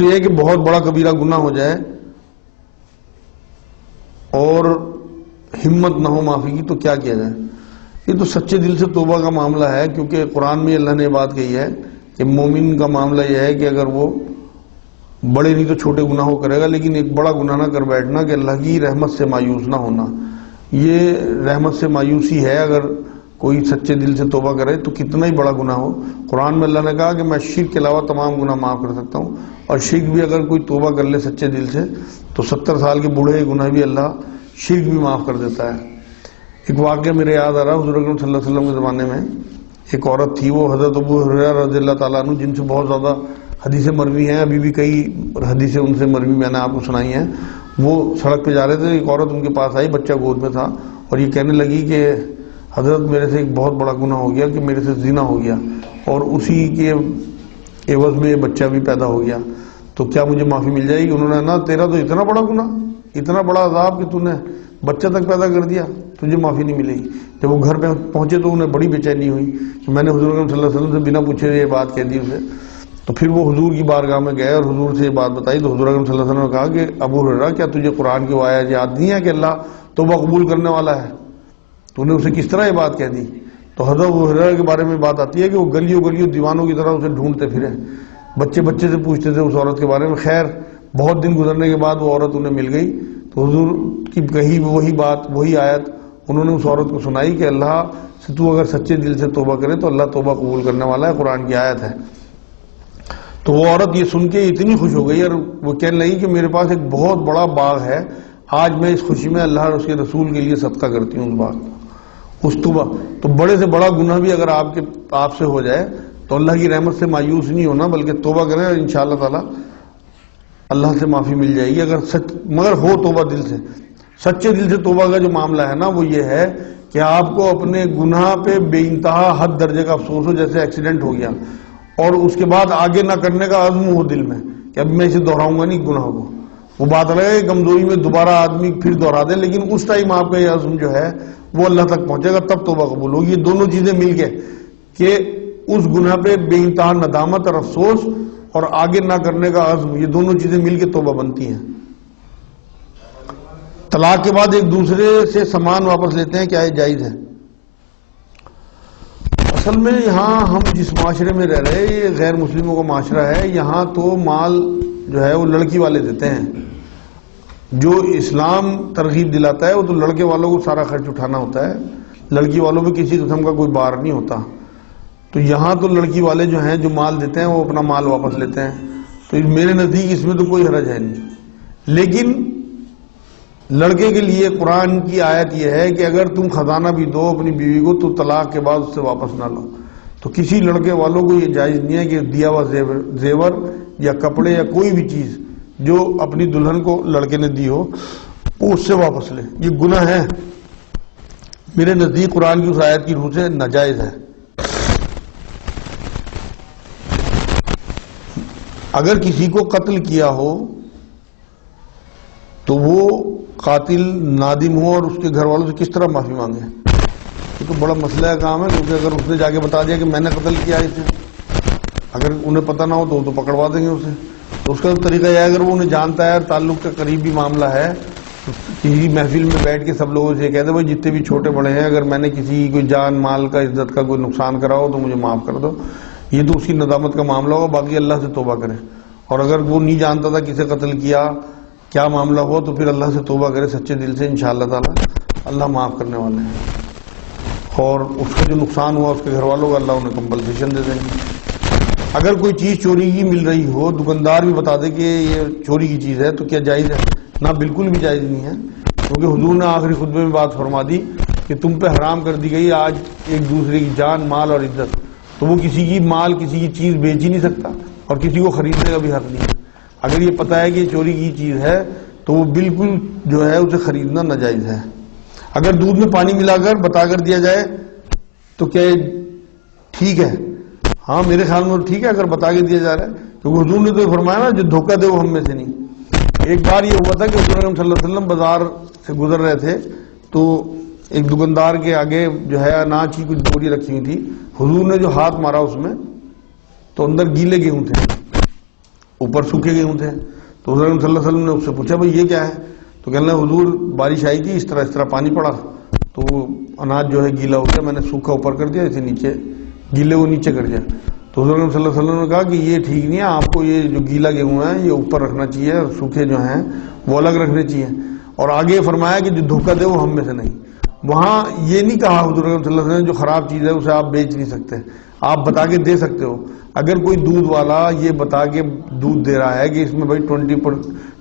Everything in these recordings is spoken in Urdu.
تو یہ کہ بہت بڑا کبیرہ گناہ ہو جائے اور ہمت نہ ہو معافی کی تو کیا کیا جائے؟ یہ تو سچے دل سے توبہ کا معاملہ ہے، کیونکہ قرآن میں اللہ نے بات کہی ہے کہ مومن کا معاملہ یہ ہے کہ اگر وہ بڑے نہیں تو چھوٹے گناہوں کرے گا، لیکن ایک بڑا گناہ نہ کر بیٹھنا کہ اللہ کی رحمت سے مایوس نہ ہونا۔ یہ رحمت سے مایوسی ہے، اگر کوئی سچے دل سے توبہ کرے تو کتنا ہی بڑا گناہ ہو۔ قرآن میں اللہ نے کہا کہ میں شرک کے علاوہ تمام گناہ معاف کر سکتا ہوں، اور شرک بھی اگر کوئی توبہ کر لے سچے دل سے تو 70 سال کے بوڑھے گناہ بھی اللہ شرک بھی معاف کر دیتا ہے۔ ایک واقعہ میرے یاد آ رہا، حضور اکرم صلی اللہ علیہ وسلم کے زمانے میں ایک عورت تھی، وہ حضرت ابو ہریرہ رضی اللہ تعالیٰ عنہ، جن سے بہت زیادہ حدیثیں مروی ہیں، ابھی بھی کئی حدیثیں ان سے مروی میں نے آپ کو سنائی ہیں۔ وہ سڑک پہ جا رہے تھے، ایک عورت ان کے پاس آئی، بچہ گود میں تھا، اور یہ کہنے لگی کہ حضرت میرے سے ایک بہت بڑا گناہ ہو گیا کہ میرے سے زنا ہو گیا، اور اسی کے عوض میں بچہ بھی پیدا ہو گیا، تو کیا مجھے معافی مل جائے گی؟ انہوں نے، نہ، تیرا تو اتنا بڑا گناہ، اتنا بڑا عذاب کہ تو نے بچہ تک پیدا کر دیا، تجھے معافی نہیں ملے گی۔ جب وہ گھر پہ پہنچے تو انہیں بڑی بے چینی ہوئی کہ میں نے حضور صلی اللہ علیہ وسلم سے بنا پوچھے یہ بات کہہ دی اسے۔ تو پھر وہ حضور کی بارگاہ میں گئے اور حضور سے یہ بات بتائی، تو حضور صلی اللہ علیہ وسلم نے کہا کہ ابو ہریرہ، کیا تجھے قرآن کی وہ آیت یاد نہیں ہے کہ اللہ توبہ قبول کرنے والا ہے؟ تو نے اسے کس طرح یہ بات کہہ دی؟ تو حضرت ابو ہریرہ کے بارے میں بات آتی ہے کہ وہ گلیوں گلیوں دیوانوں کی طرح اسے ڈھونڈتے پھرے، بچے بچے سے پوچھتے تھے اس عورت کے بارے میں۔ خیر بہت دن گزرنے کے بعد وہ عورت انہیں مل گئی، تو حضور کی کہی وہی بات، وہی آیت انہوں نے اس عورت کو سنائی کہ اللہ سے تو اگر سچے دل سے توبہ کرے تو اللہ توبہ قبول کرنے والا ہے، قرآن کی آیت ہے۔ تو وہ عورت یہ سن کے اتنی خوش ہو گئی، اور وہ کہنے لگی کہ میرے پاس ایک بہت بڑا باغ ہے، آج میں اس خوشی میں اللہ اور اس کے رسول کے لیے صدقہ کرتی ہوں اس باغ کو، اس توبہ۔ تو بڑے سے بڑا گناہ بھی اگر آپ سے ہو جائے تو اللہ کی رحمت سے مایوس نہیں ہونا، بلکہ توبہ کریں، اور انشاءاللہ تعالی اللہ سے معافی مل جائے گی، اگر مگر ہو توبہ دل سے۔ سچے دل سے توبہ کا جو معاملہ ہے نا، وہ یہ ہے کہ آپ کو اپنے گناہ پہ بے انتہا حد درجے کا افسوس ہو، جیسے ایکسیڈنٹ ہو گیا، اور اس کے بعد آگے نہ کرنے کا عزم ہو دل میں کہ اب میں اسے دہراؤں گا نہیں گناہ کو۔ وہ بات الگ ہے کہ کمزوری میں دوبارہ آدمی پھر دہرا دے، لیکن اس ٹائم آپ کا یہ عزم جو ہے وہ اللہ تک پہنچے گا، تب توبہ قبول ہوگی۔ یہ دونوں چیزیں مل کے کہ اس گناہ پہ بے انتہا ندامت اور افسوس اور آگے نہ کرنے کا عزم، یہ دونوں چیزیں مل کے توبہ بنتی ہیں۔ طلاق کے بعد ایک دوسرے سے سامان واپس لیتے ہیں، کیا یہ جائز ہے؟ اصل میں یہاں ہم جس معاشرے میں رہ رہے ہیں یہ غیر مسلموں کا معاشرہ ہے، یہاں تو مال جو ہے وہ لڑکی والے دیتے ہیں، جو اسلام ترغیب دلاتا ہے وہ تو لڑکے والوں کو سارا خرچ اٹھانا ہوتا ہے، لڑکی والوں پہ کسی قسم کا کوئی بار نہیں ہوتا۔ تو یہاں تو لڑکی والے جو ہیں جو مال دیتے ہیں وہ اپنا مال واپس لیتے ہیں، تو میرے نزدیک اس میں تو کوئی حرج ہے نہیں۔ لیکن لڑکے کے لیے قرآن کی آیت یہ ہے کہ اگر تم خزانہ بھی دو اپنی بیوی کو تو طلاق کے بعد اس سے واپس نہ لو۔ تو کسی لڑکے والوں کو یہ جائز نہیں ہے کہ دیا ہوا زیور یا کپڑے یا کوئی بھی چیز جو اپنی دلہن کو لڑکے نے دی ہو وہ اس سے واپس لے، یہ گناہ ہے میرے نزدیک، قرآن کی اس آیت کی روح سے ناجائز ہے۔ اگر کسی کو قتل کیا ہو تو وہ قاتل نادم ہو اور اس کے گھر والوں سے کس طرح معافی مانگے؟ یہ تو بڑا مسئلہ کا کام ہے، کیونکہ اگر اس نے جا کے بتا دیا کہ میں نے قتل کیا اسے، اگر انہیں پتہ نہ ہو تو وہ تو پکڑوا دیں گے اسے۔ تو اس کا طریقہ یہ ہے، اگر وہ انہیں جانتا ہے اور تعلق کا قریبی معاملہ ہے تو کسی محفل میں بیٹھ کے سب لوگوں سے یہ کہہ دے بھائی جتنے بھی چھوٹے بڑے ہیں، اگر میں نے کسی کوئی جان مال کا عزت کا کوئی نقصان کرا ہو تو مجھے معاف کر دو، یہ تو اس کی ندامت کا معاملہ ہوگا، باقی اللہ سے توبہ کرے۔ اور اگر وہ نہیں جانتا تھا کسے قتل کیا، کیا معاملہ ہو، تو پھر اللہ سے توبہ کرے سچے دل سے، انشاءاللہ تعالی اللہ معاف کرنے والے ہیں، اور اس کا جو نقصان ہوا اس کے گھر والوں کا اللہ انہیں کمپنسیشن دے دیں گے۔ اگر کوئی چیز چوری کی مل رہی ہو، دکاندار بھی بتا دے کہ یہ چوری کی چیز ہے، تو کیا جائز ہے؟ نہ، بالکل بھی جائز نہیں ہے، کیونکہ حضور نے آخری خطبے میں بات فرما دی کہ تم پہ حرام کر دی گئی آج ایک دوسرے کی جان مال اور عزت، تو وہ کسی کی مال کسی کی چیز بیچ ہی نہیں سکتا اور کسی کو خریدنے کا بھی حق نہیں ہے۔ اگر یہ پتہ ہے کہ یہ چوری کی چیز ہے تو وہ بالکل جو ہے اسے خریدنا ناجائز ہے۔ اگر دودھ میں پانی ملا کر بتا کر دیا جائے تو کیا یہ ٹھیک ہے؟ ہاں میرے خیال میں ٹھیک ہے اگر بتا کے دیا جا رہا ہے، کیونکہ حضور نے تو یہ فرمایا نا جو دھوکہ دے وہ ہم میں سے نہیں۔ ایک بار یہ ہوا تھا کہ حضور صلی اللہ علیہ وسلم بازار سے گزر رہے تھے، تو ایک دکاندار کے آگے جو ہے اناج کی کچھ بوری رکھی ہوئی تھی، حضور نے جو ہاتھ مارا اس میں تو اندر گیلے گیہوں تھے، اوپر سوکھے گیہوں تھے. تو حضور صلی اللہ علیہ وسلم نے اس سے پوچھا بھائی یہ کیا ہے؟ تو کہنے لگا حضور بارش آئی تھی، اس طرح پانی پڑا تو وہ اناج جو ہے گیلا ہو گیا، میں نے سوکھا اوپر کر دیا، اسے نیچے گیلے کو نیچے کر دیا. تو حضور صلی اللہ علیہ وسلم نے کہا کہ یہ ٹھیک نہیں ہے، آپ کو یہ جو گیلا گیہوں ہے یہ اوپر رکھنا چاہیے اور سوکھے جو ہیں وہ الگ رکھنے چاہیے. اور آگے فرمایا کہ جو دھوکہ دے وہ ہم میں سے نہیں. وہاں یہ نہیں کہا حضور صلی اللہ علیہ وسلم نے جو خراب چیز ہے اسے آپ بیچ نہیں سکتے، آپ بتا کے دے سکتے ہو. اگر کوئی دودھ والا یہ بتا کے دودھ دے رہا ہے کہ اس میں بھائی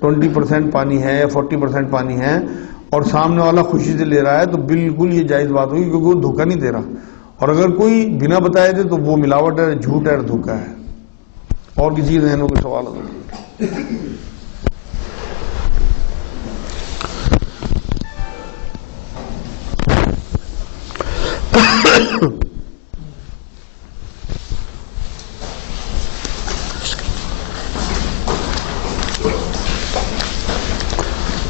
20% پانی ہے یا 40% پانی ہے اور سامنے والا خوشی سے لے رہا ہے تو بالکل یہ جائز بات ہوگی، کیونکہ وہ دھوکہ نہیں دے رہا. اور اگر کوئی بنا بتائے دے تو وہ ملاوٹ ہے، جھوٹ ہے اور دھوکہ ہے. اور کسی ذہنوں کے سوال ہوتے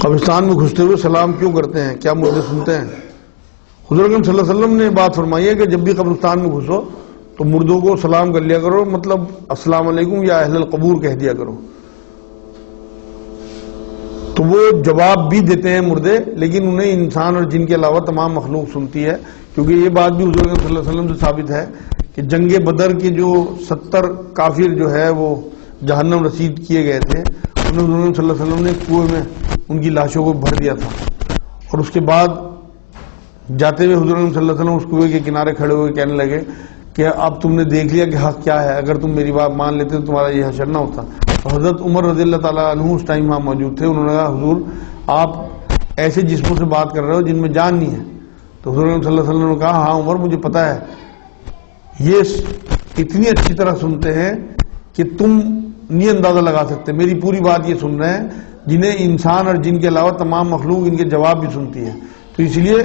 قبرستان میں گھستے ہوئے سلام کیوں کرتے ہیں؟ کیا مردے سنتے ہیں؟ حضور اکرم صلی اللہ علیہ وسلم نے بات فرمائی ہے کہ جب بھی قبرستان میں گھسو تو مردوں کو سلام کر لیا کرو، مطلب السلام علیکم یا اہل القبور کہہ دیا کرو. تو وہ جواب بھی دیتے ہیں مردے، لیکن انہیں انسان اور جن کے علاوہ تمام مخلوق سنتی ہے، کیونکہ یہ بات بھی حضور اکرم صلی اللہ علیہ وسلم سے ثابت ہے کہ جنگ بدر کے جو 70 کافر جو ہے وہ جہنم رسید کیے گئے تھے، انہیں حضور اکرم صلی اللہ علیہ وسلم نے کنویں میں ان کی لاشوں کو بھر دیا تھا. اور اس کے بعد جاتے ہوئے حضور صلی اللہ علیہ وسلم اس کنویں کے کنارے کھڑے ہوئے کہنے لگے کہ اب تم نے دیکھ لیا کہ حق کیا ہے، اگر تم میری بات مان لیتے تو تمہارا یہ حشر نہ ہوتا. تو حضرت عمر رضی اللہ تعالیٰ عنہ اس ٹائم وہاں موجود تھے. انہوں نے کہا حضور آپ ایسے جسموں سے بات کر رہے ہو جن میں جان نہیں ہے. تو حضور صلی اللہ علیہ وسلم نے کہا ہاں عمر مجھے پتا ہے، یہ اتنی اچھی طرح سنتے ہیں کہ تم نہیں اندازہ لگا سکتے، میری پوری بات یہ سن رہے ہیں جنہیں انسان اور جن کے علاوہ تمام مخلوق ان کے جواب بھی سنتی ہے. تو اس لیے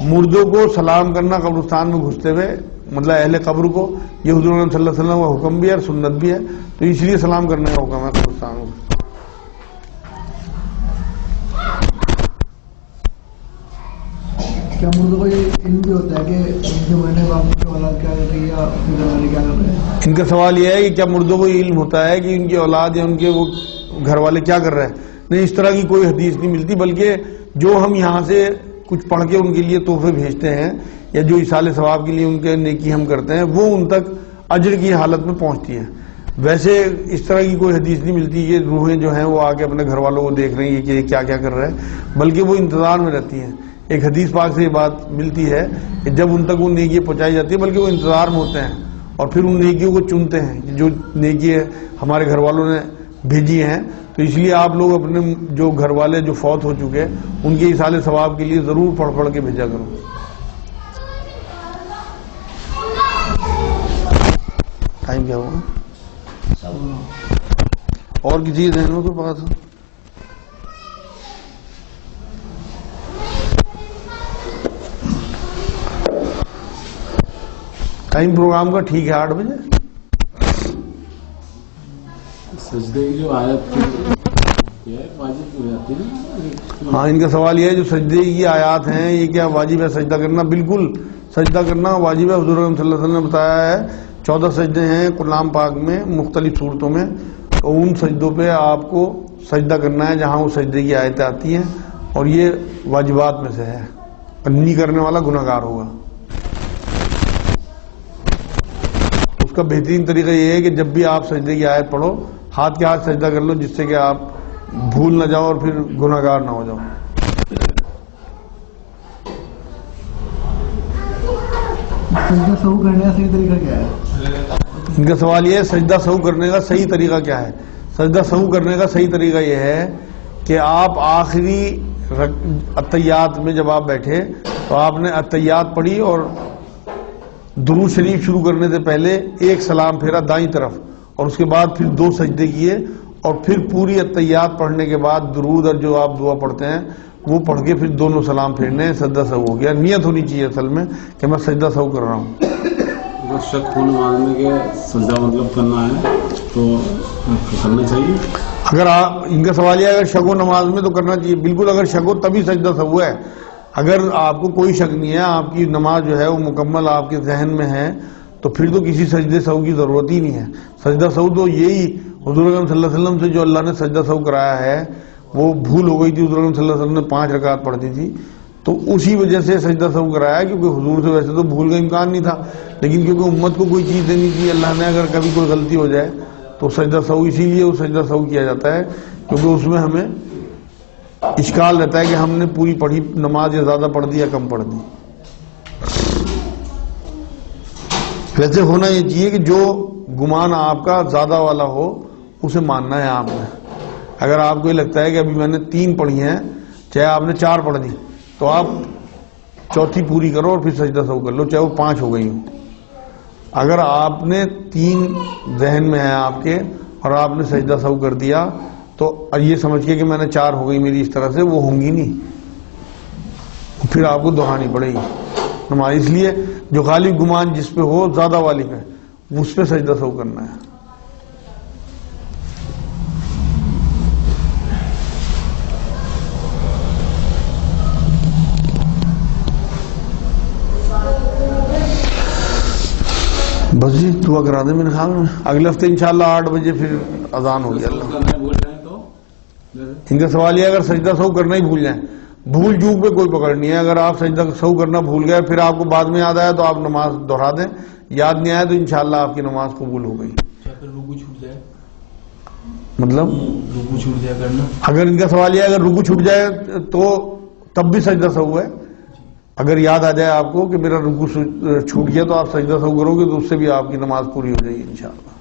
مردوں کو سلام کرنا قبرستان میں گھستے ہوئے، مطلب اہل قبر کو، یہ حضور صلی اللہ علیہ وسلم کا حکم بھی ہے اور سنت بھی ہے. تو اس لیے سلام کرنے کا حکم ہے قبرستان میں. کیا مردوں کو یہ علم بھی ہوتا ہے کہ ان کے مرنے کے بعد ان کی اولاد کیا کر رہی ہے یا ان کے گھر والے کیا کر رہے ہیں؟ ان کا سوال یہ ہے کہ کیا مردوں کو یہ علم ہوتا ہے کہ ان کی اولاد یا ان کے وہ گھر والے کیا کر رہے ہیں؟ نہیں، اس طرح کی کوئی حدیث نہیں ملتی، بلکہ جو ہم یہاں سے کچھ پڑھ کے ان کے لیے تحفے بھیجتے ہیں یا جو ایصال ثواب کے لیے ان کے نیکی ہم کرتے ہیں وہ ان تک اجر کی حالت میں پہنچتی ہے. ویسے اس طرح کی کوئی حدیث نہیں ملتی کہ روحیں جو ہیں وہ آ کے اپنے گھر والوں کو دیکھ رہی ہیں کہ یہ کیا کیا کر رہے ہیں، بلکہ وہ انتظار میں رہتی ہیں. ایک حدیث پاک سے یہ بات ملتی ہے کہ جب ان تک وہ نیکیاں پہنچائی جاتی ہیں بلکہ وہ انتظار میں ہوتے ہیں اور پھر ان نیکیوں کو چنتے ہیں کہ جو نیکی ہمارے گھر والوں نے بھیجی ہیں. تو اس لیے آپ لوگ اپنے جو گھر والے جو فوت ہو چکے ان کے ایصال ثواب کے لیے ضرور پڑھ پڑھ کے بھیجا کرو. ٹائم کیا ہوگا؟ اور کسی ذہنوں کے پاس ٹائم پروگرام کا ٹھیک ہے 8 بجے. سجدے کی جو آیت واجب ہو جاتی ہے. ہاں، ان کا سوال یہ ہے جو سجدے کی آیات ہیں یہ کیا واجب ہے سجدہ کرنا؟ بالکل سجدہ کرنا واجب ہے. حضور صلی اللہ علیہ وسلم نے بتایا ہے 14 سجدے ہیں قرآن پاک میں مختلف صورتوں میں، تو ان سجدوں پہ آپ کو سجدہ کرنا ہے جہاں وہ سجدے کی آیتیں آتی ہیں، اور یہ واجبات میں سے ہے. نہیں کرنے والا گناہ گار ہوگا. اس کا بہترین طریقہ یہ ہے کہ جب بھی آپ سجدے کی آیت پڑھو ہاتھ کے ہاتھ سجدہ کر لو، جس سے کہ آپ بھول نہ جاؤ اور پھر گناہ گار نہ ہو جاؤ. سجدہ سہو کرنے کا صحیح طریقہ کیا ہے؟ ان کا سوال یہ ہے سجدہ سہو کرنے کا صحیح طریقہ کیا ہے؟ سجدہ سہو کرنے کا صحیح طریقہ یہ ہے کہ آپ آخری اتحیات میں جب آپ بیٹھے تو آپ نے اتحیات پڑھی اور درود شریف شروع کرنے سے پہلے ایک سلام پھیرا دائیں طرف اور اس کے بعد پھر 2 سجدے کیے اور پھر پوری اتحیات پڑھنے کے بعد درود اور جو آپ دعا پڑھتے ہیں وہ پڑھ کے پھر دونوں سلام پھیرنے. سجدہ سہو ہو گیا. نیت ہونی چاہیے اصل میں کہ میں سجدہ سہو کر رہا ہوں. اگر شک ہونے مانگنے کے سجدہ مطلب کرنا ہے تو کرنا چاہیے. اگر آپ ان کا سوال یہ ہے اگر شک ہو نماز میں تو کرنا چاہیے. بالکل اگر شک ہو تبھی سجدہ سہو ہے. اگر آپ کو کوئی شک نہیں ہے آپ کی نماز جو ہے وہ مکمل آپ کے ذہن میں ہے تو پھر تو کسی سجدے سہو کی ضرورت ہی نہیں ہے. سجدہ سہو تو یہی حضور اکرم صلی اللہ علیہ وسلم سے جو اللہ نے سجدہ سہو کرایا ہے وہ بھول ہو گئی تھی، حضور اکرم صلی اللہ علیہ وسلم نے 5 رکعت پڑھ دی تھی، تو اسی وجہ سے سجدہ سہو کرایا، کیونکہ حضور سے ویسے تو بھول کا امکان نہیں تھا، لیکن کیونکہ امت کو کوئی چیز دینی تھی اللہ نے، اگر کبھی کوئی غلطی ہو جائے تو سجدہ سہو، اسی لیے وہ سجدہ سہو کیا جاتا ہے، کیونکہ اس میں ہمیں اشکال رہتا ہے کہ ہم نے پوری پڑھی نماز یا زیادہ پڑھ دی یا کم پڑھ دی۔ ویسے ہونا یہ چاہیے کہ جو گمان آپ کا زیادہ والا ہو اسے ماننا ہے آپ نے۔ اگر آپ کو یہ لگتا ہے کہ ابھی میں نے 3 پڑھی ہیں، چاہے آپ نے 4 پڑھ دی، تو آپ چوتھی پوری کرو اور پھر سجدہ سہو کر لو، چاہے وہ 5 ہو گئی ہوں۔ اگر آپ نے 3 ذہن میں ہے آپ کے اور آپ نے سجدہ سہو کر دیا تو یہ سمجھ کے کہ میں نے 4 ہو گئی میری، اس طرح سے وہ ہوں گی نہیں، پھر آپ کو دہانی پڑے گی نماز۔ اس لیے جو غالب گمان جس پہ ہو زیادہ والی پہ، اس پہ سجدہ سہو کرنا ہے۔ بس جی دعا کرا دیں میرے خیال میں، اگلے ہفتے انشاءاللہ 8 بجے پھر اذان ہوگی۔ اللہ کرنا بھول جائیں تو ان کا سوال یہ ہے اگر سجدہ سہو کرنا ہی بھول جائیں، بھول چوک پہ کوئی پکڑ نہیں ہے، اگر آپ سجدہ سہو کرنا بھول گئے پھر آپ کو بعد میں یاد آیا تو آپ نماز دہرا دیں، یاد نہیں آیا تو انشاءاللہ آپ کی نماز قبول ہو گئی۔ رکوع چھوٹ جائے، مطلب رکوع چھوٹ جائے کرنا، اگر ان کا سوال یہ ہے اگر رکوع چھوٹ جائے تو تب بھی سجدہ سہو ہے، اگر یاد آ جائے آپ کو کہ میرا رکوع چھوٹ گیا تو آپ سجدہ سہو کرو گے تو اس سے بھی آپ کی نماز پوری ہو جائے گی انشاءاللہ۔